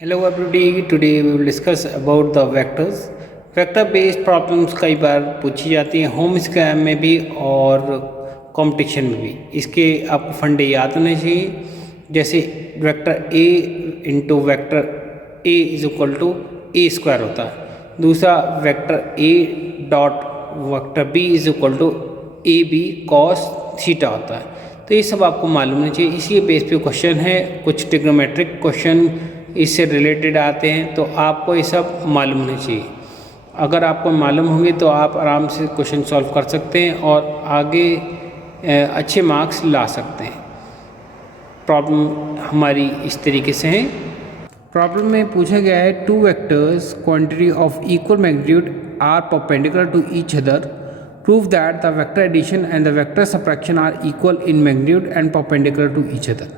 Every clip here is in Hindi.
Hello everybody, today we will discuss about the vectors. Vector based problems कई बार पूछी जाती हैं होम स्क्रैम में भी और कंपटीशन में भी। इसके आपको फंडे याद होने चाहिए, जैसे vector A into vector A is equal to A square होता है। दूसरा vector A dot vector B is equal to A B cos theta होता है। तो ये सब आपको मालूम होना चाहिए। इसी बेस पे क्वेश्चन है, कुछ ट्रिग्नोमेट्रिक क्वेश्चन इससे रिलेटेड आते हैं, तो आपको ये सब मालूम होना चाहिए। अगर आपको मालूम होंगे तो आप आराम से क्वेश्चन सॉल्व कर सकते हैं और आगे अच्छे मार्क्स ला सकते हैं। प्रॉब्लम हमारी इस तरीके से है। प्रॉब्लम में पूछा गया है two vectors quantity of equal magnitude are perpendicular to each other. Prove that the vector addition and the vector subtraction are equal in magnitude and perpendicular to each other.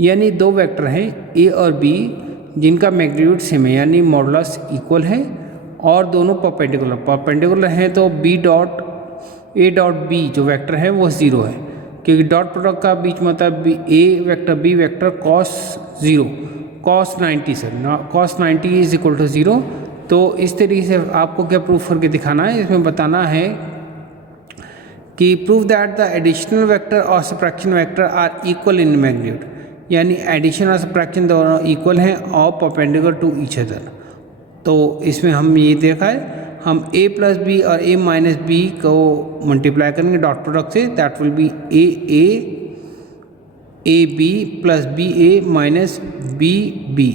यानी दो वेक्टर हैं ए और बी जिनका मैग्नीट्यूड सेम है, यानी मॉडुलस इक्वल है और दोनों परपेंडिकुलर हैं, तो B dot A dot B जो वेक्टर है वो ज़ीरो है, क्योंकि डॉट प्रोडक्ट का बीच में होता है A vector B vector cos 0 cos 90 से कॉस 90 इज इक्वल टू 0। तो इस तरीके से आपको क्या प्रूफ करके दिखाना है, इसमें बताना है कि prove that the additional vector और subtraction vector are equal in magnitude, यानी एडिशन और सबट्रैक्शन दोनों इक्वल हैं और परपेंडिकुलर टू ईच अदर। तो इसमें हम ये देखा है, हम a प्लस बी और a माइनस बी को मल्टीप्लाई करेंगे डॉट प्रोडक्ट से, that will be A B plus B A minus B B.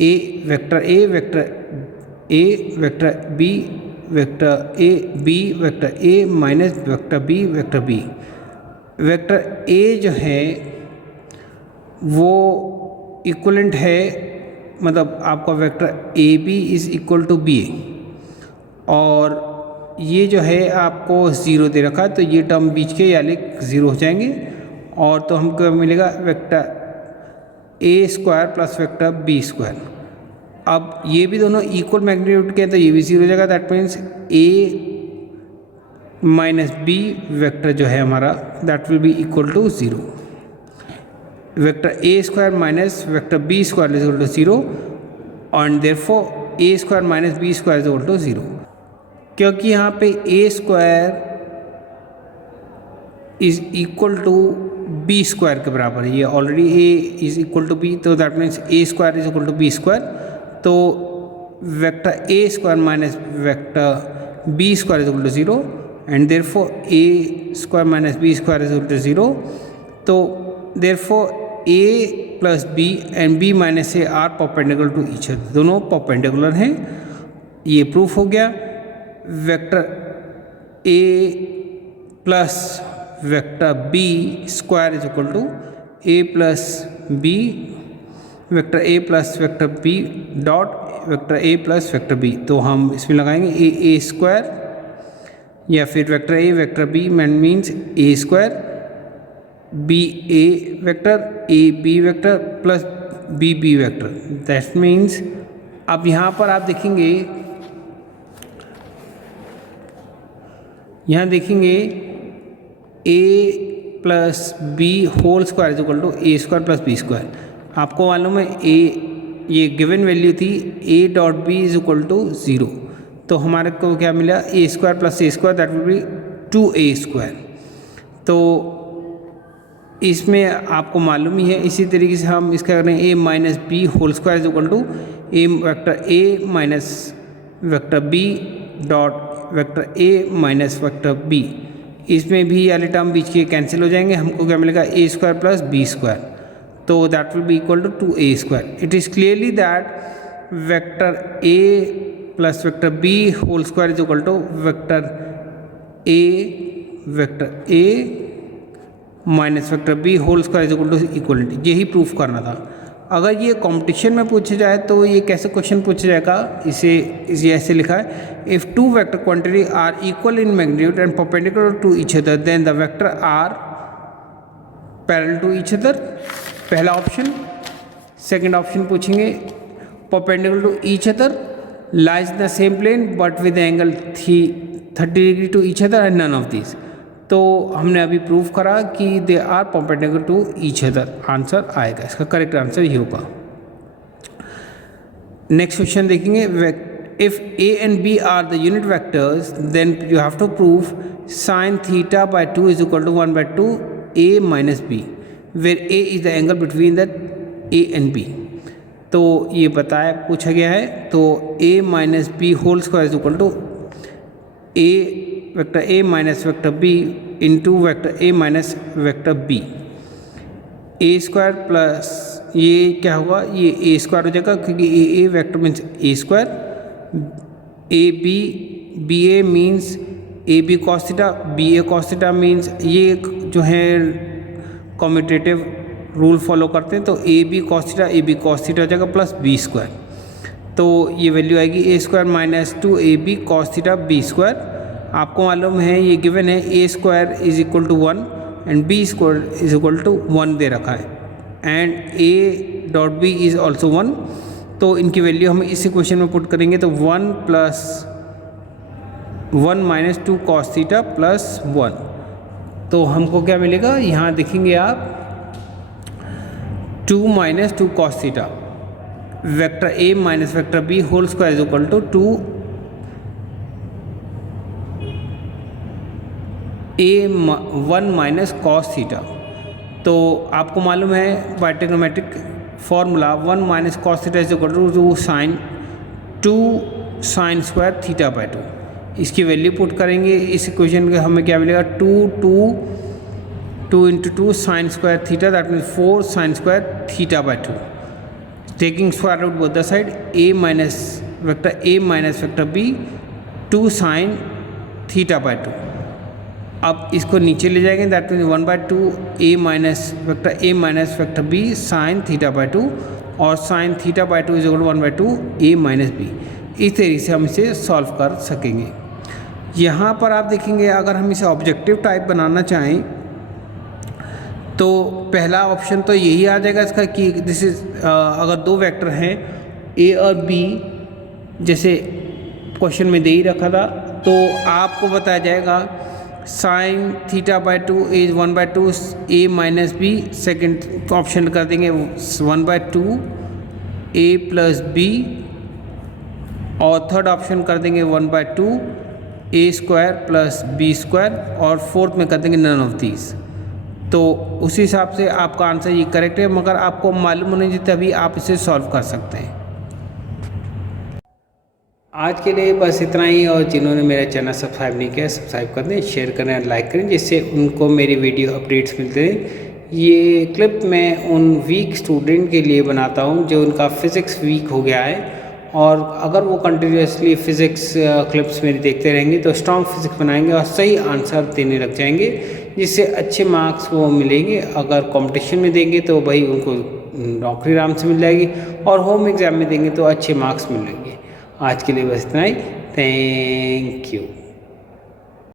A vector A vector B vector A B vector A minus vector B. Vector A जो है वो इक्वलेंट है, मतलब आपका vector A B is equal to B A, और ये जो है आपको 0 दे रखा है, तो ये टर्म बीच के यानी 0 हो जाएंगे, और तो हमको मिलेगा वेक्टर ए square plus vector B square. अब ये भी दोनों इक्वल मैग्नीट्यूड के हैं, तो ये भी 0 हो जाएगा। That means a minus b vector जो है हमारा that will be equal to 0। Vector A square minus vector B square is equal to 0 and therefore A square minus B square is equal to 0, क्योंकि यहाँ पे a square is equal to b square के बराबर है। ये already a is equal to b, तो that means a square is equal to b square. तो vector A square minus vector B square is equal to 0 and therefore A square minus B square is equal to 0। तो therefore A plus B and B minus A are perpendicular to each other, दोनों परपेंडिकुलर हैं, ये प्रूफ हो गया। Vector A plus vector B square is equal to A plus B vector A plus vector B dot vector A plus vector B. तो हम इसमें लगाएंगे ए स्क्वायर या फिर vector A vector b means a square b A B vector plus b b vector. That means अब यहाँ पर आप देखेंगे, यहाँ देखेंगे a plus b whole square is equal to A square plus B square. आपको मालूम है ये गिवन वैल्यू थी a dot b is equal to 0, तो हमारे को क्या मिला a square plus a square that will B 2a square. तो इसमें आपको मालूम ही है, इसी तरीके से हम इसका करें a minus B whole square is equal to a vector A minus vector B dot vector A minus vector b. इसमें भी वाले टर्म बीच के कैंसिल हो जाएंगे, हमको क्या मिलेगा A square plus B square, तो that will be equal to 2a square. It is clearly that vector A plus vector B whole square is equal to vector A minus vector B whole square is equal to equality. यही प्रूफ करना था। अगर ये कंपटीशन में पूछा जाए तो ये कैसे क्वेश्चन पूछा जाएगा, इसे ऐसे लिखा है, if two vector quantity are equal in magnitude and perpendicular to each other then the vector are parallel to each other. पहला ऑप्शन। सेकंड ऑप्शन पूछेंगे perpendicular to each other lies the same plane but with angle 30 degree to each other and none of this. तो हमने अभी प्रूव करा कि they are perpendicular to each other. Answer आएगा, इसका करेक्ट आंसर ये होगा। नेक्स्ट क्वेश्चन देखेंगे, if a and b are the unit vectors then you have to prove sin theta by 2 is equal to 1 by 2 a minus b where a is the angle between the a and b। तो ये बताया पूछा गया है, तो a minus B whole square is equal to a vector a minus vector b into vector a minus vector b। a square plus ये क्या होगा, ये a स्क्वायर हो जाएगा क्योंकि a vector means a square, A B A means A B cos theta, B A cos theta means ये जो है कॉम्यूटेटिव रूल फॉलो करते हैं, तो ए बी कॉस थीटा हो जाएगा प्लस बी स्क्वायर। तो ये वैल्यू आएगी a square minus 2ab cos theta b square. आपको मालूम है ये गिवन है a square is equal to 1 and b square is equal to 1 दे रखा है and a dot b is also 1। तो इनकी वैल्यू हम इसी क्वेश्चन में पुट करेंगे, तो 1 plus 1 minus 2 cos theta plus 1। तो हमको क्या मिलेगा, यहाँ देखेंगे आप 2 minus 2 cos theta vector A minus vector B whole square is equal to 2 1 minus cos theta. तो आपको मालूम है by trigonometric formula 1 minus cos theta is equal to sine 2 sine square theta by 2। इसकी वैल्यू पुट करेंगे, इस इक्वेशन के हमें क्या मिलेगा 2 into 2 sine square theta that means 4 sine square theta by 2 taking square root both the side A minus vector B 2 sine theta by 2। अब इसको नीचे ले जाएंगे that means 1 by 2 A minus vector B sine theta by 2 और sine theta by 2 is equal to 1 by 2 A minus B. इस तरीके से हम इसे सॉल्व कर सकेंगे। यहाँ पर आप देखेंगे अगर हम इसे ऑब्जेक्टिव टाइप बनाना चाहें तो पहला ऑप्शन तो यही आ जाएगा इसका कि दिस इज अगर दो वेक्टर हैं ए और बी जैसे क्वेश्चन में दे ही रखा था, तो आपको बताया जाएगा sine theta by 2 is 1 by 2 A minus B. Second option कर देंगे 1 बाय 2 ए प्लस बी और थर्ड ऑप्शन कर देंगे 1 by 2 A square plus B square और फोर्थ में कर देंगे नन ऑफ दीज। तो उसी हिसाब से आपका आंसर ये करेक्ट है, मगर आपको मालूम होने चाहिए तभी आप इसे सॉल्व कर सकते हैं। आज के लिए बस इतना ही, और जिन्होंने मेरा चैनल सब्सक्राइब नहीं किया सब्सक्राइब कर दें, शेयर करें और लाइक करें जिससे उनको मेरी वीडियो अपडेट्स मिलते हैं। ये क्लिप मैं उन वीक स्टूडेंट के लिए बनाता हूँ जो उनका फ़िज़िक्स वीक हो गया है, और अगर वो कंटिन्यूसली फ़िज़िक्स क्लिप्स मेरी देखते रहेंगे तो स्ट्रॉन्ग फिज़िक्स बनाएंगे और सही आंसर देने लग जाएंगे, जिससे अच्छे मार्क्स वो मिलेंगे। अगर कंपटीशन में देंगे तो भाई उनको नौकरी आराम से मिल जाएगी, और होम एग्ज़ाम में देंगे तो अच्छे मार्क्स मिलेंगे। आज के लिए बस इतना ही, थैंक यू।